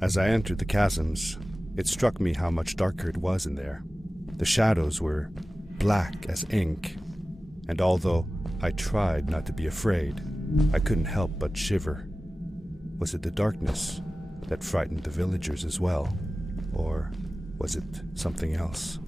As I entered the chasms, it struck me how much darker it was in there. The shadows were black as ink, and although I tried not to be afraid, I couldn't help but shiver. Was it the darkness that frightened the villagers as well, or was it something else?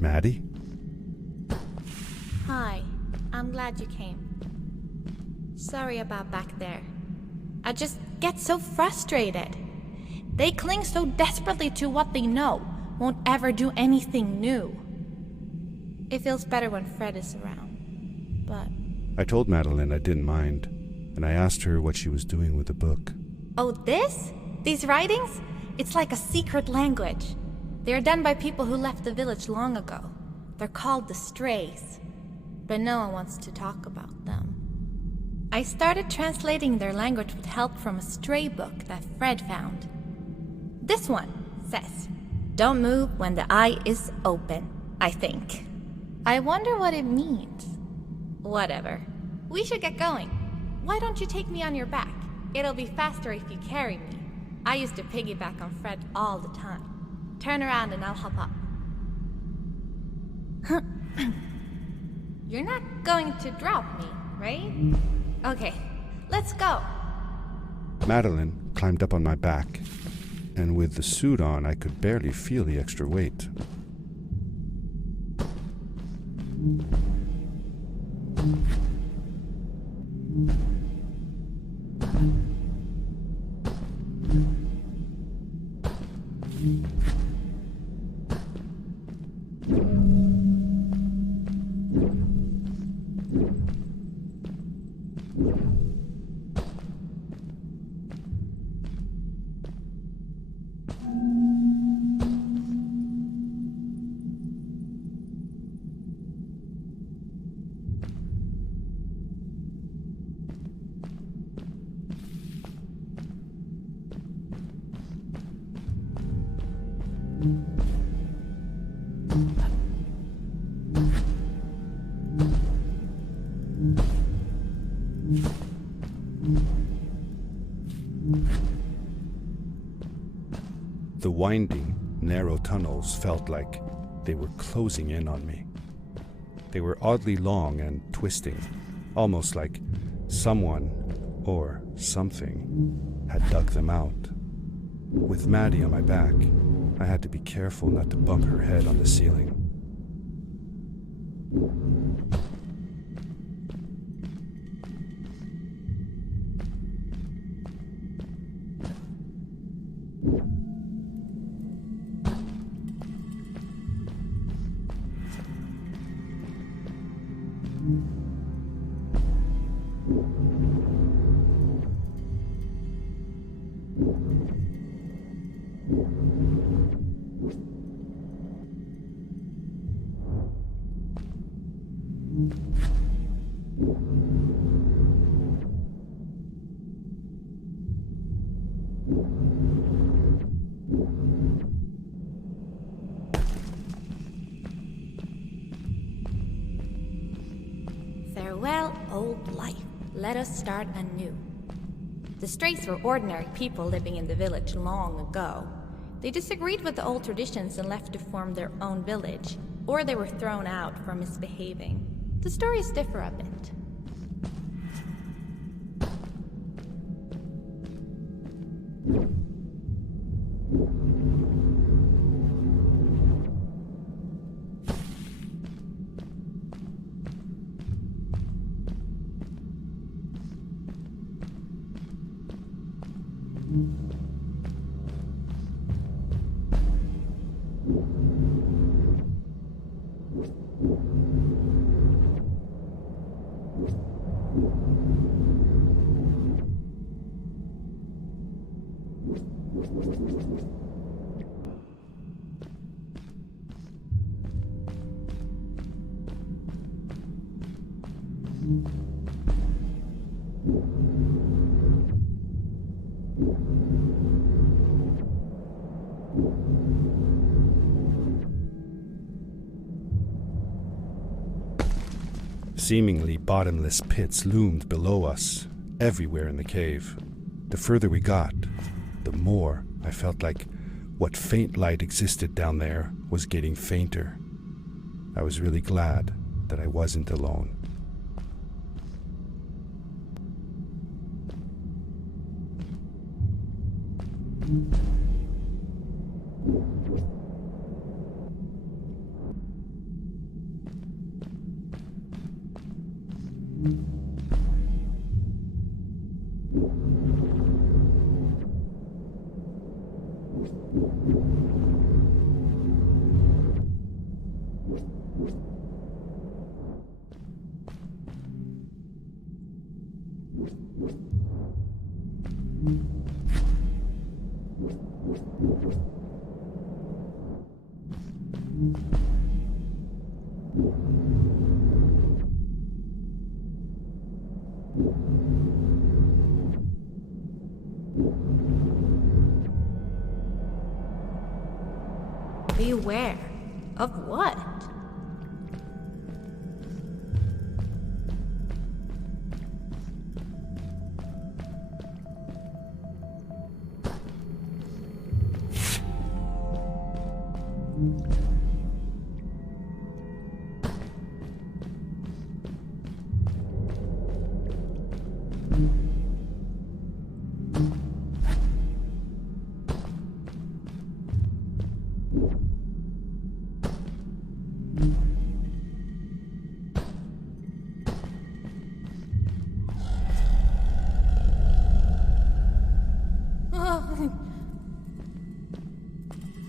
Maddie? Hi, I'm glad you came. Sorry about back there. I just get so frustrated. They cling so desperately to what they know, won't ever do anything new. It feels better when Fred is around, but... I told Madeline I didn't mind, and I asked her what she was doing with the book. Oh, this? These writings? It's like a secret language. They are done by people who left the village long ago. They're called the Strays, but no one wants to talk about them. I started translating their language with help from a stray book that Fred found. This one says, "Don't move when the eye is open," I think. I wonder what it means. Whatever. We should get going. Why don't you take me on your back? It'll be faster if you carry me. I used to piggyback on Fred all the time. Turn around and I'll hop up. You're not going to drop me, right? Okay, let's go. Madeline climbed up on my back, and with the suit on, I could barely feel the extra weight. The winding, narrow tunnels felt like they were closing in on me. They were oddly long and twisting, almost like someone or something had dug them out. With Maddie on my back, I had to be careful not to bump her head on the ceiling. Farewell, old life. Let us start anew. The Strays were ordinary people living in the village long ago. They disagreed with the old traditions and left to form their own village, or they were thrown out for misbehaving. The stories differ a bit. Seemingly bottomless pits loomed below us, everywhere in the cave. The further we got, the more I felt like what faint light existed down there was getting fainter. I was really glad that I wasn't alone. Beware of what?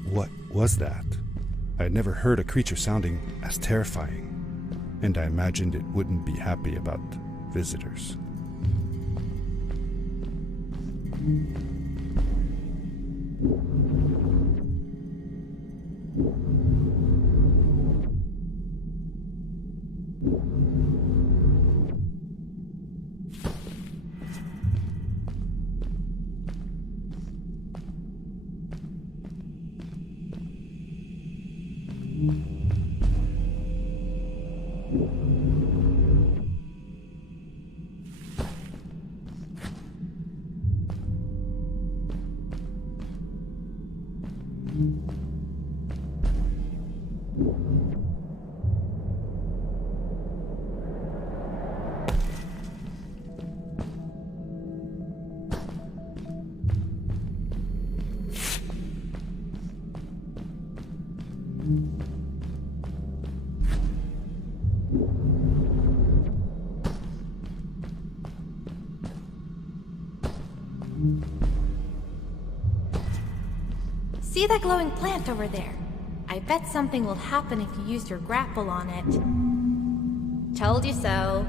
What was that? I had never heard a creature sounding as terrifying, and I imagined it wouldn't be happy about visitors. See that glowing plant over there? I bet something will happen if you use your grapple on it. Told you so.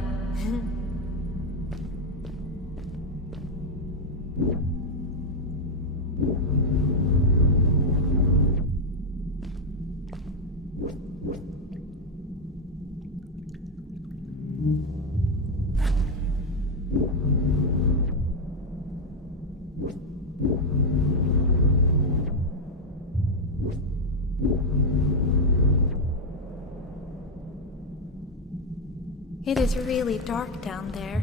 It is really dark down there.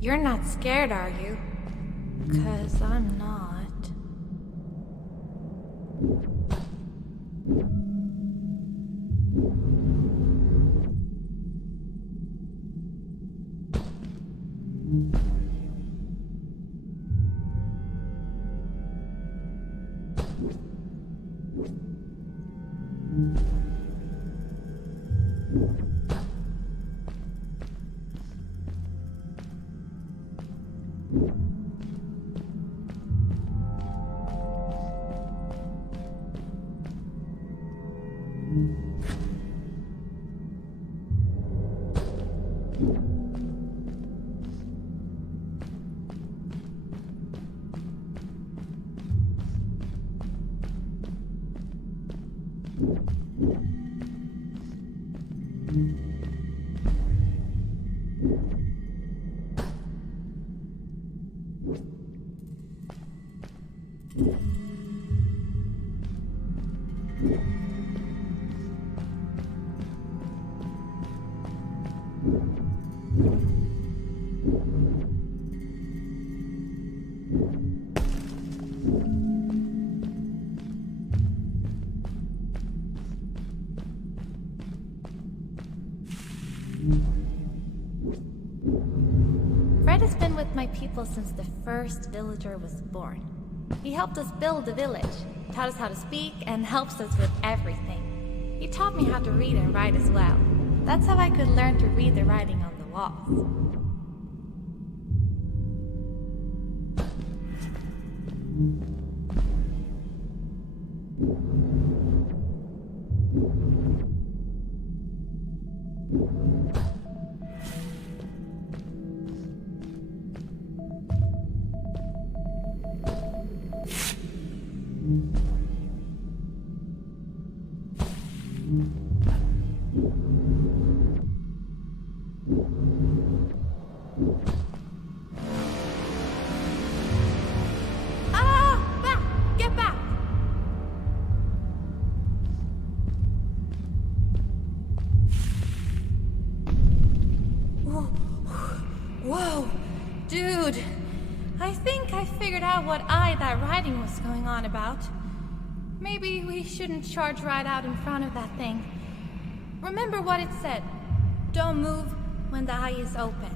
You're not scared, are you? 'Cause I'm not. Fred has been with my people since the first villager was born. He helped us build the village, taught us how to speak, and helps us with everything. He taught me how to read and write as well. That's how I could learn to read the writing on the walls. Get back! Whoa, dude. I think I figured out what that writing was going on about. Maybe we shouldn't charge right out in front of that thing. Remember what it said. Don't move when the eye is open.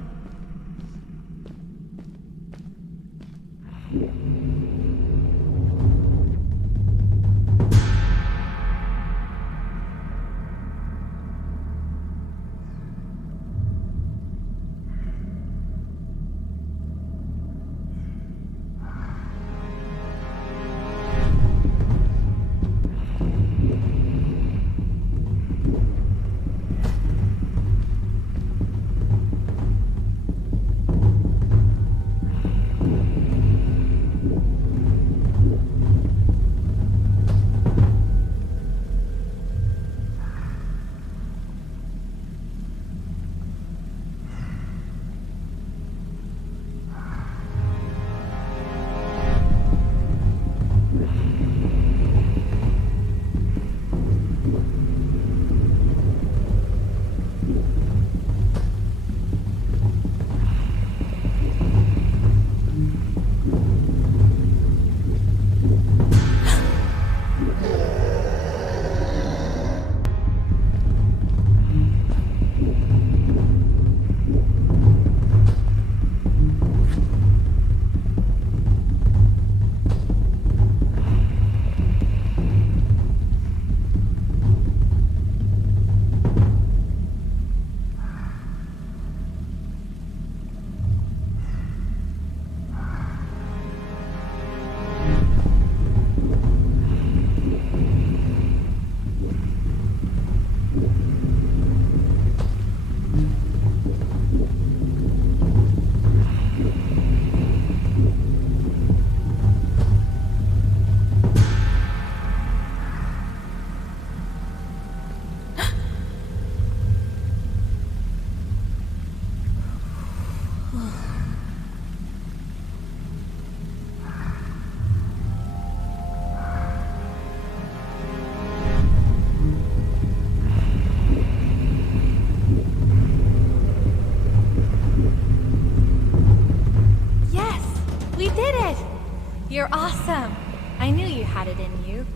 You're awesome. I knew you had it in you.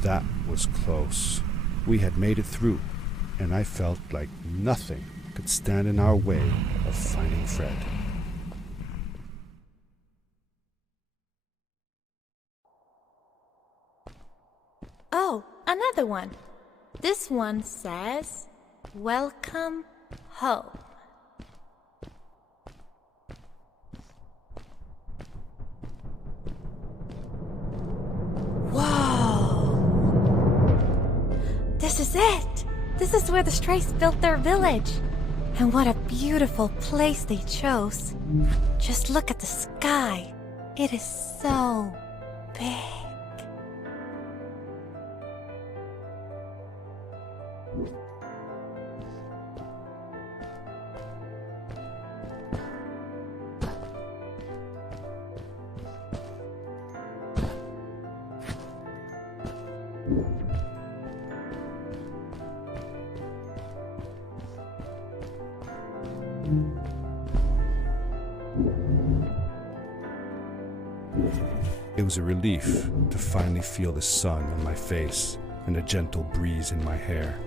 That was close. We had made it through, and I felt like nothing could stand in our way of finding Fred. Oh, another one. This one says, "Welcome home." Whoa! This is it! This is where the Strays built their village. And what a beautiful place they chose. Just look at the sky. It is so big. It was a relief to finally feel the sun on my face and a gentle breeze in my hair.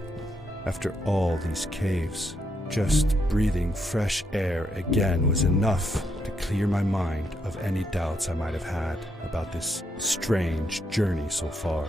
After all these caves, Just breathing fresh air again was enough to clear my mind of any doubts I might have had about this strange journey so far.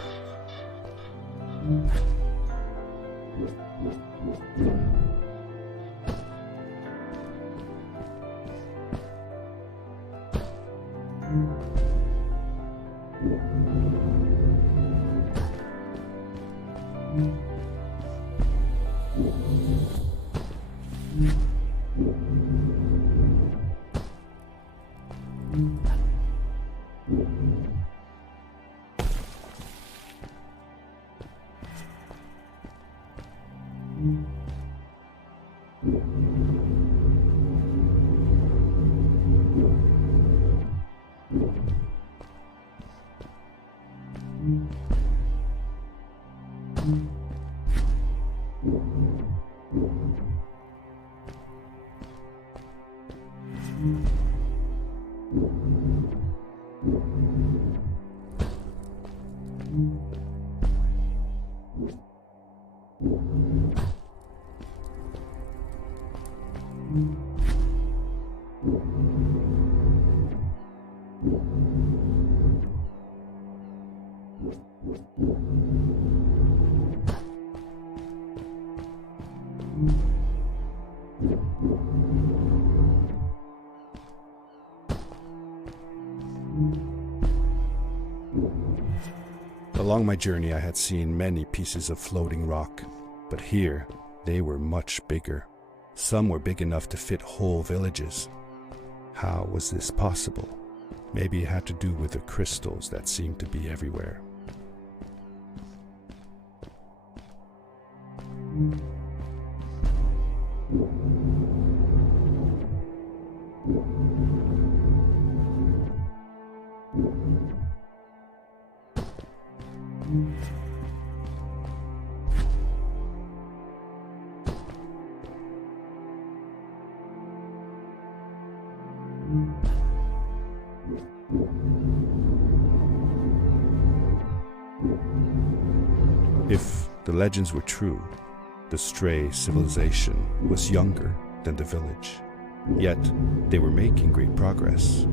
Along my journey, I had seen many pieces of floating rock, but here they were much bigger. Some were big enough to fit whole villages. How was this possible? Maybe it had to do with the crystals that seemed to be everywhere. If the legends were true, the stray civilization was younger than the village. Yet, they were making great progress.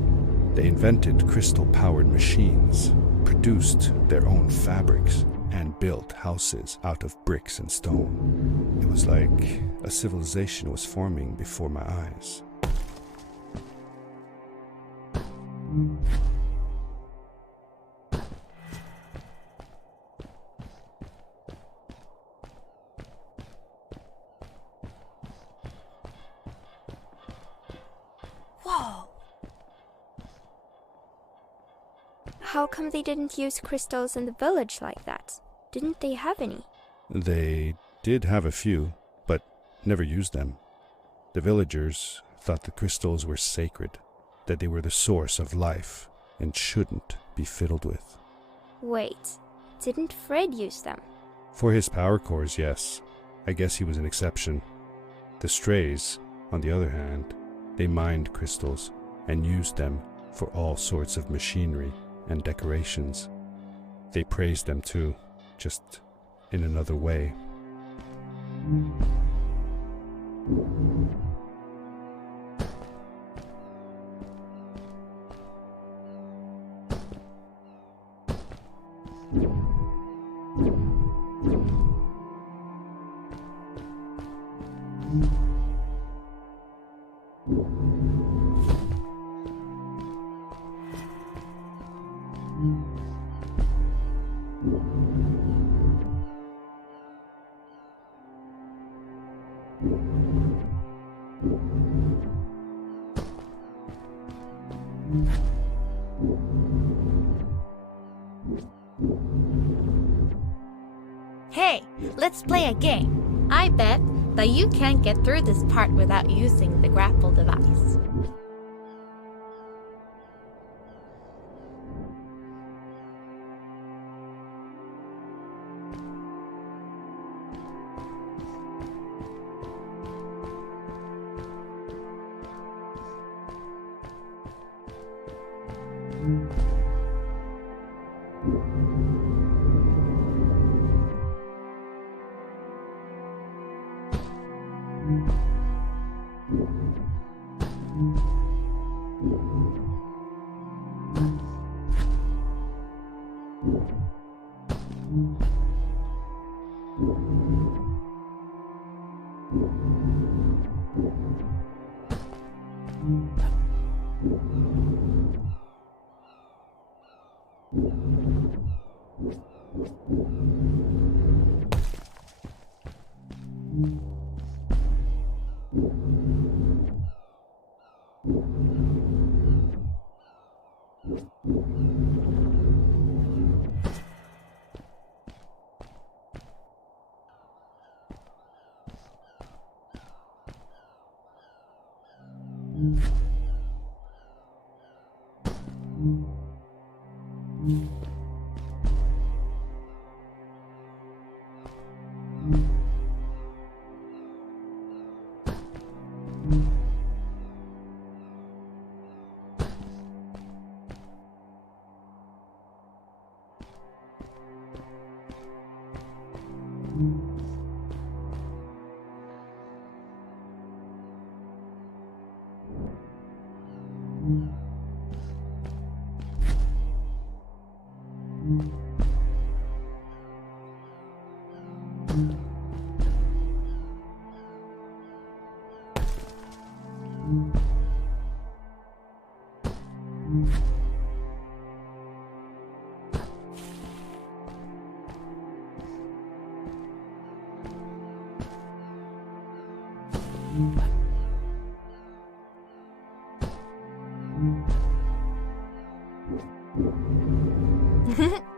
They invented crystal-powered machines, produced their own fabrics, and built houses out of bricks and stone. It was like a civilization was forming before my eyes. Whoa! How come they didn't use crystals in the village like that? Didn't they have any? They did have a few, but never used them. The villagers thought the crystals were sacred, that they were the source of life and shouldn't be fiddled with. Wait, didn't Fred use them? For his power cores, yes. I guess he was an exception. The strays, on the other hand, they mined crystals and used them for all sorts of machinery and decorations. They praised them too, just in another way. Hey, let's play a game. I bet that you can't get through this part without using the grapple device.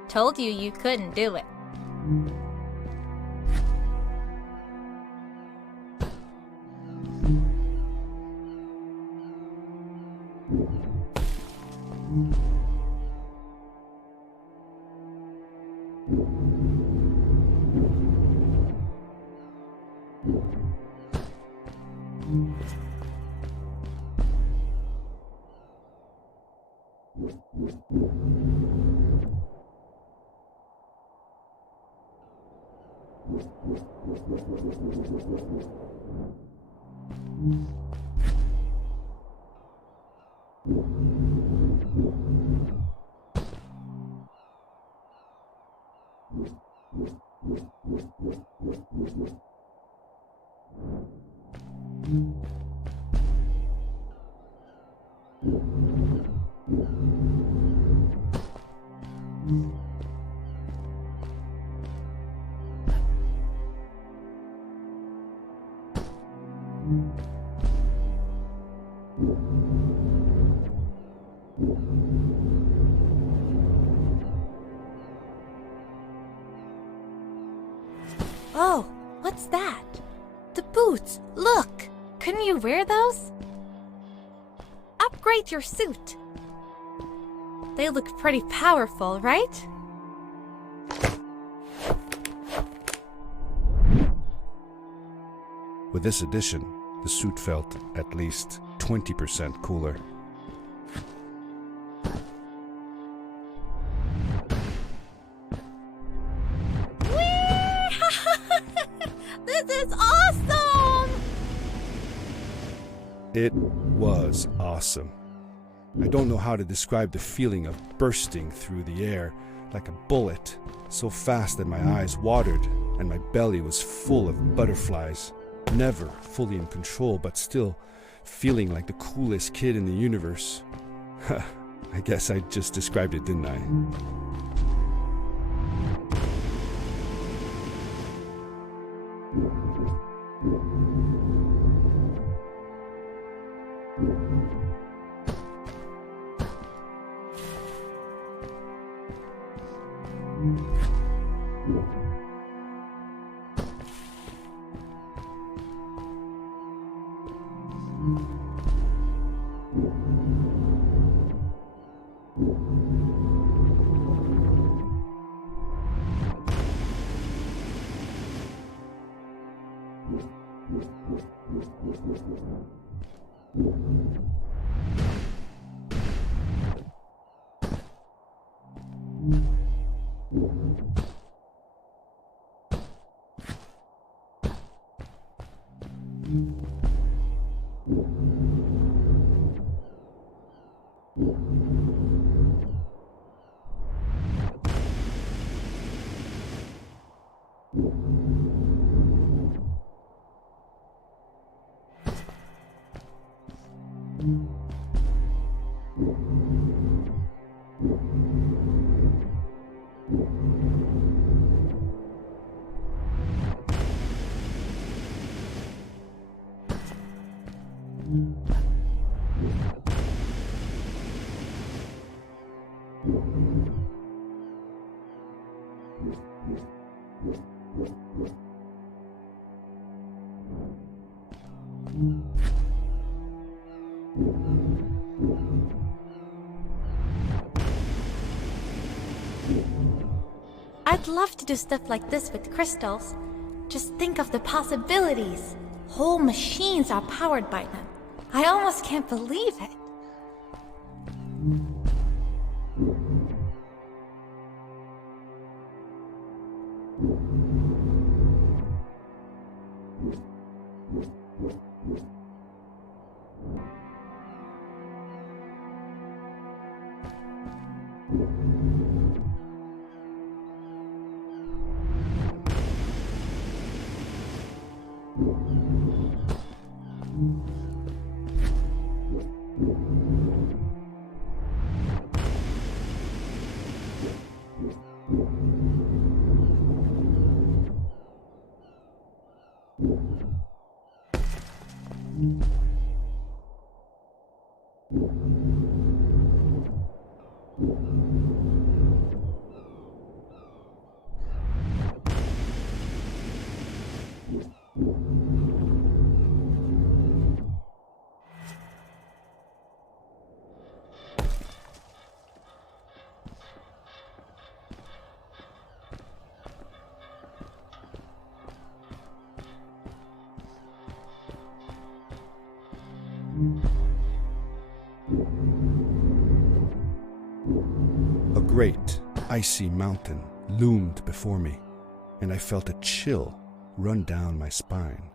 Told you you couldn't do it. Oh, what's that? The boots! Look! Couldn't you wear those? Upgrade your suit! They look pretty powerful, right? With this addition, the suit felt at least 20% cooler. This is awesome! It was awesome. I don't know how to describe the feeling of bursting through the air like a bullet, so fast that my eyes watered and my belly was full of butterflies. Never fully in control, but still feeling like the coolest kid in the universe. I guess I just described it, didn't I? I'd love to do stuff like this with crystals. Just think of the possibilities. Whole machines are powered by them. I almost can't believe it. A great, icy mountain loomed before me, and I felt a chill run down my spine.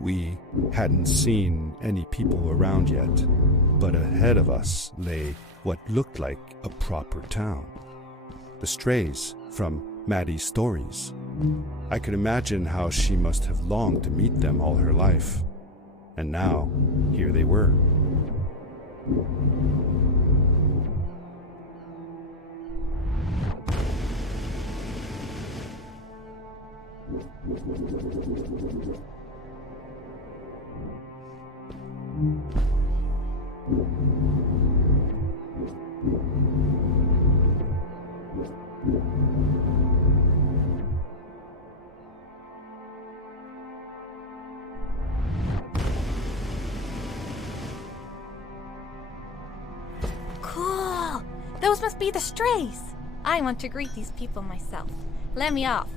We hadn't seen any people around yet, but ahead of us lay what looked like a proper town. The strays from Maddie's stories. I could imagine how she must have longed to meet them all her life. And now, here they were. Cool! Those must be the strays! I want to greet these people myself. Let me off.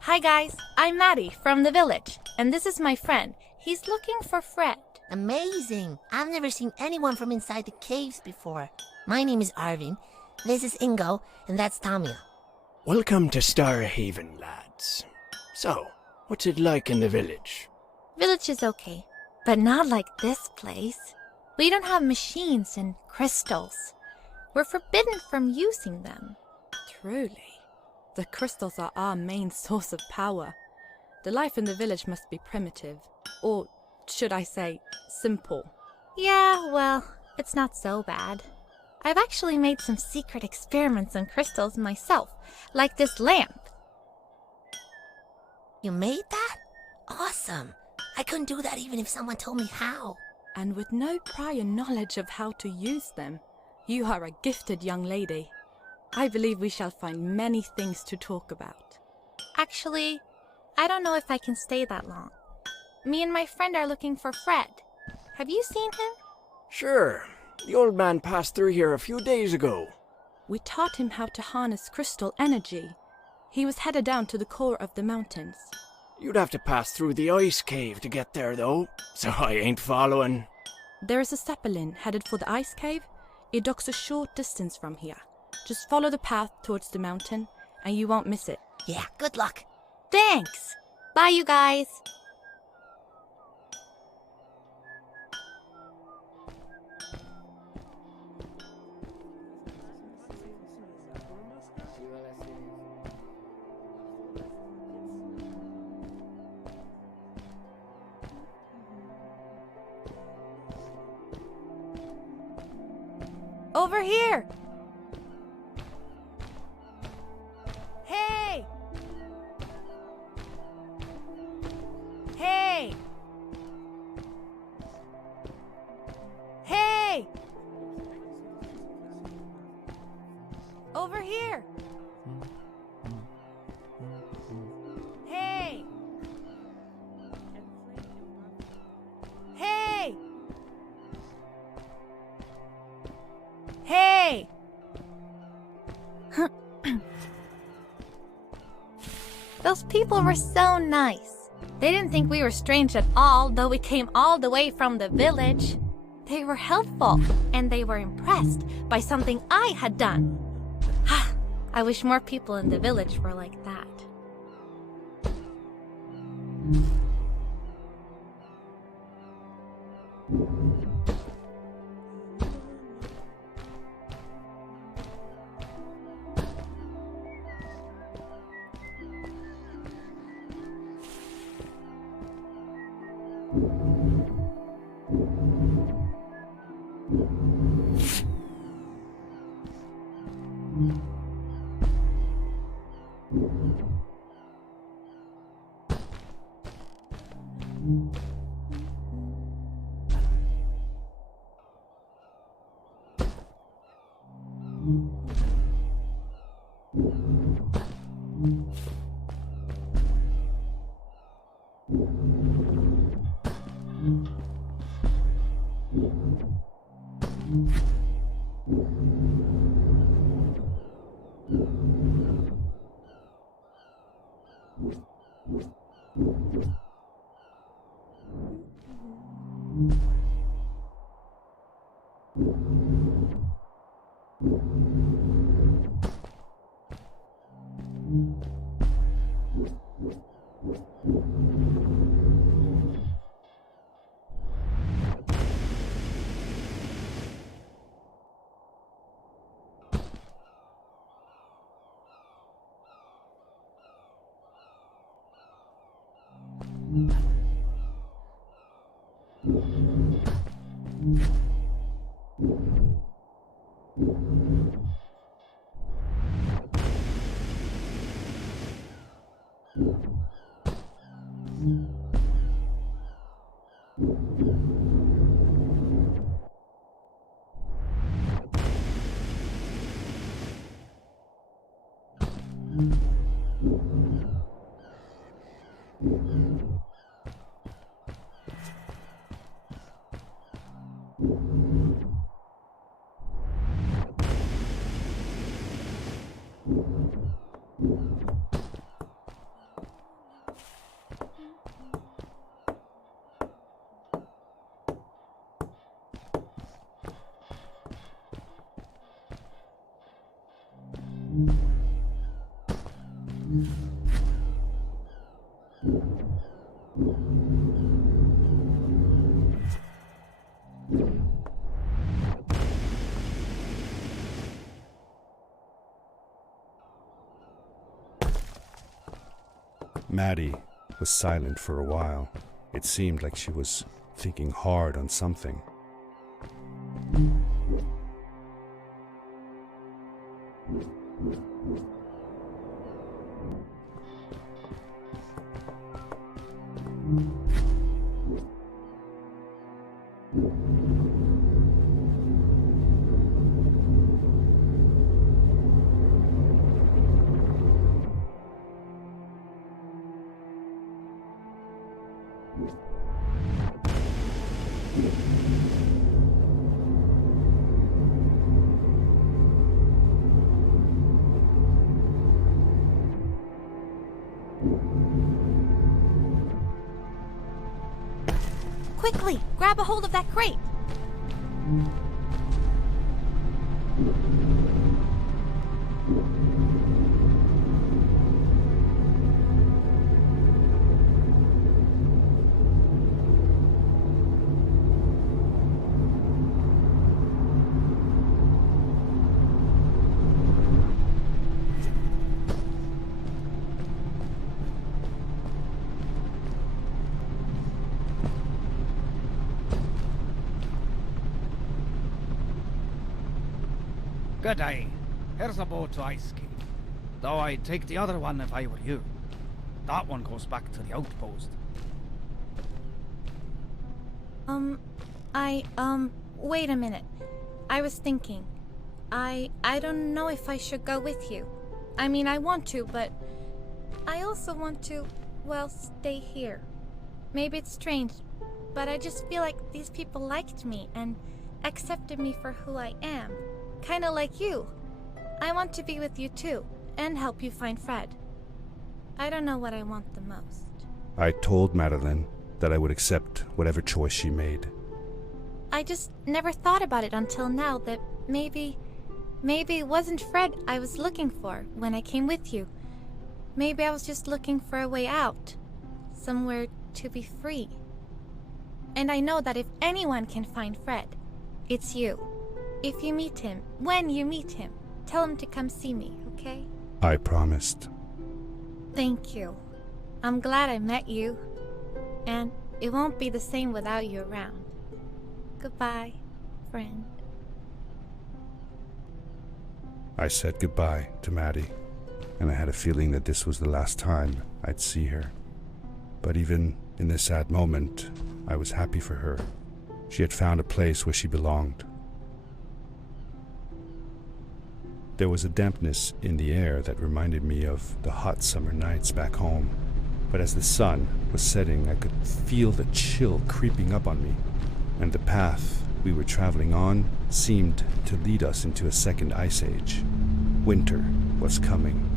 Hi guys, I'm Maddie from the village, and this is my friend. He's looking for Fred. Amazing! I've never seen anyone from inside the caves before. My name is Arvin, this is Ingo, and that's Tamia. Welcome to Starhaven, lads. So, what's it like in the village? Village is okay, but not like this place. We don't have machines and crystals. We're forbidden from using them. Truly. The crystals are our main source of power. The life in the village must be primitive. Or, should I say, simple. Yeah, well, it's not so bad. I've actually made some secret experiments on crystals myself, like this lamp. You made that? Awesome! I couldn't do that even if someone told me how. And with no prior knowledge of how to use them, you are a gifted young lady. I believe we shall find many things to talk about. Actually, I don't know if I can stay that long. Me and my friend are looking for Fred. Have you seen him? Sure. The old man passed through here a few days ago. We taught him how to harness crystal energy. He was headed down to the core of the mountains. You'd have to pass through the ice cave to get there, though, so I ain't following. There is a zeppelin headed for the ice cave. It docks a short distance from here. Just follow the path towards the mountain, and you won't miss it. Yeah, good luck. Thanks! Bye, you guys! Over here! Hey! Hey! Hey! Over here! Hey! Hey! Hey! Those people were so nice. They didn't think we were strange at all, though we came all the way from the village. They were helpful, and they were impressed by something I had done. I wish more people in the village were like that. Maddie was silent for a while. It seemed like she was thinking hard on something. Quickly, grab a hold of that crate. Good day. Here's a boat to Ice Cave. Though I'd take the other one if I were you. That one goes back to the outpost. Wait a minute. I was thinking. I don't know if I should go with you. I mean, I want to, but I also want to, well, stay here. Maybe it's strange, but I just feel like these people liked me and accepted me for who I am. Kinda like you. I want to be with you too, and help you find Fred. I don't know what I want the most. I told Madeline that I would accept whatever choice she made. I just never thought about it until now that maybe it wasn't Fred I was looking for when I came with you. Maybe I was just looking for a way out. Somewhere to be free. And I know that if anyone can find Fred, it's you. If you meet him, when you meet him, tell him to come see me, okay? I promised. Thank you. I'm glad I met you. And it won't be the same without you around. Goodbye, friend. I said goodbye to Maddie, and I had a feeling that this was the last time I'd see her. But even in this sad moment, I was happy for her. She had found a place where she belonged. There was a dampness in the air that reminded me of the hot summer nights back home. But as the sun was setting, I could feel the chill creeping up on me. and the path we were traveling on seemed to lead us into a second ice age. Winter was coming.